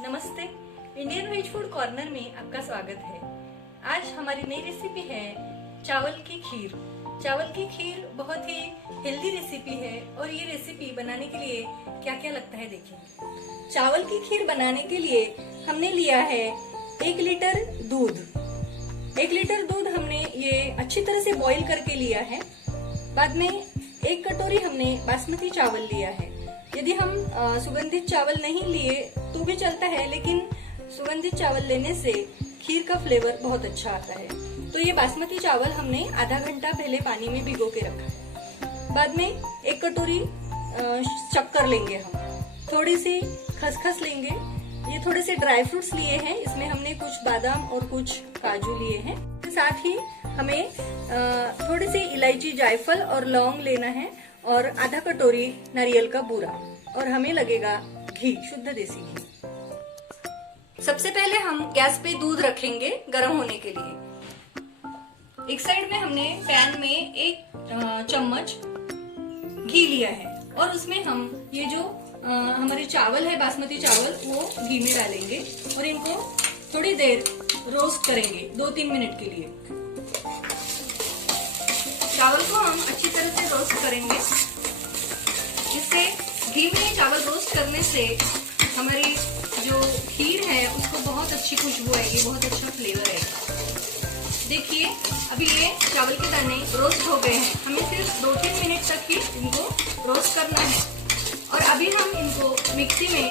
नमस्ते, Indian veg food corner में आपका स्वागत है। आज हमारी नई रेसिपी है चावल की खीर। चावल की खीर बहुत ही हेल्दी रेसिपी है और ये रेसिपी बनाने के लिए क्या क्या लगता है देखिए। चावल की खीर बनाने के लिए हमने लिया है 1 लीटर दूध। 1 लीटर दूध हमने ये अच्छी तरह से बॉईल करके लिया है। बाद में 1 कटोरी हमने बासमती चावल लिया है। यदि हम सुगंधित चावल नहीं लिए तो भी चलता है, लेकिन सुगंधित चावल लेने से खीर का फ्लेवर बहुत अच्छा आता है। तो ये बासमती चावल हमने आधा घंटा पहले पानी में भिगो के रखा है। बाद में 1 कटोरी शक्कर लेंगे हम, थोड़ी सी खसखस लेंगे। ये थोड़े से ड्राई फ्रूट्स लिए हैं, इसमें हमने कुछ बादाम और कुछ काजू लिए हैं। साथ ही हमें थोड़ी सी इलायची, जायफल और लौंग लेना है और आधा कटोरी नारियल का बूरा, और हमें लगेगा घी, शुद्ध देसी घी। सबसे पहले हम गैस पे दूध रखेंगे गर्म होने के लिए। एक साइड में हमने पैन में 1 चम्मच घी लिया है और उसमें हम ये जो हमारे चावल है, बासमती चावल, वो घी में डालेंगे और इनको थोड़ी देर रोस्ट करेंगे 2-3 मिनट के लिए। चावल को हम अच्छी तरह से रोस्ट करेंगे। इससे घी में चावल रोस्ट करने से हमारी जो खीर है उसको बहुत अच्छी खुशबू आएगी, बहुत अच्छा फ्लेवर आएगा। देखिए अभी ये चावल के दाने रोस्ट हो गए हैं। हमें सिर्फ 2-3 मिनट तक ही इनको रोस्ट करना है और अभी हम इनको मिक्सी में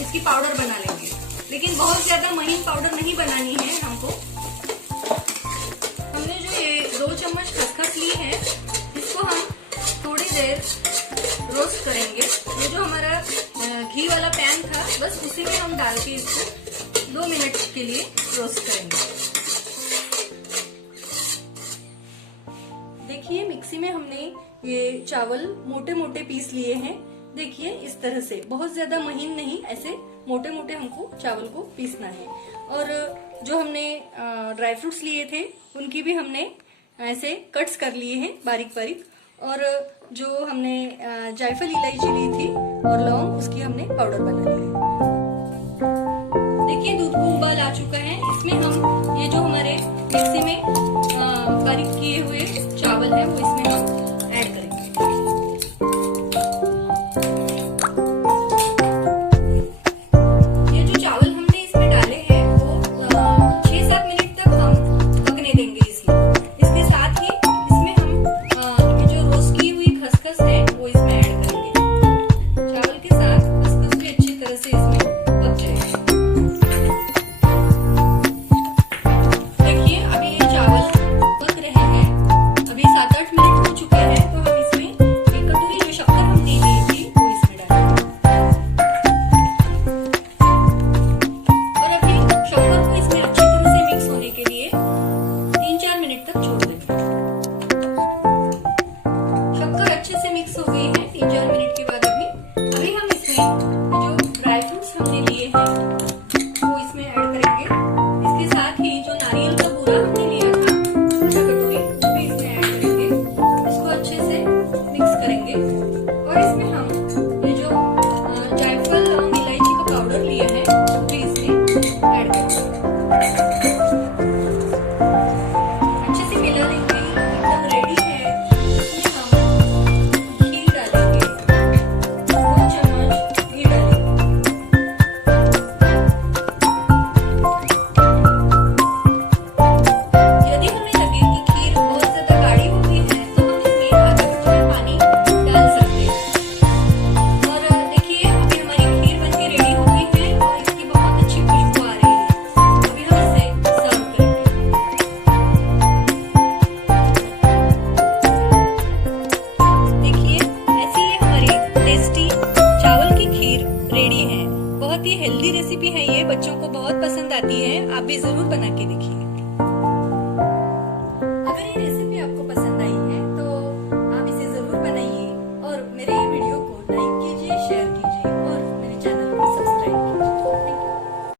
इसकी पाउडर बना लेंगे, लेकिन बहुत ज्यादा महीन पाउडर नहीं बनानी है हमको। हमने जो ये 2 चम्मच खसखस ली है, इसको हम थोड़ी देर रोस्ट करेंगे। ये जो हमारा घी वाला पैन था, बस उसी में हम डाल के इसको 2 मिनट के लिए रोस्ट करेंगे। देखिए मिक्सी में हमने ये चावल मोटे मोटे पीस लिए हैं। देखिए इस तरह से, बहुत ज्यादा महीन नहीं, ऐसे मोटे मोटे हमको चावल को पीसना है। और जो हमने ड्राई फ्रूट्स लिए थे उनकी भी हमने ऐसे कट्स कर लिए हैं बारीक बारीक। और जो हमने जायफल, इलायची ली थी और लौंग, उसकी हमने पाउडर बना लिया है। देखिए दूध को उबाल आ चुका है। इसमें हम ये जो हमारे मिक्सी में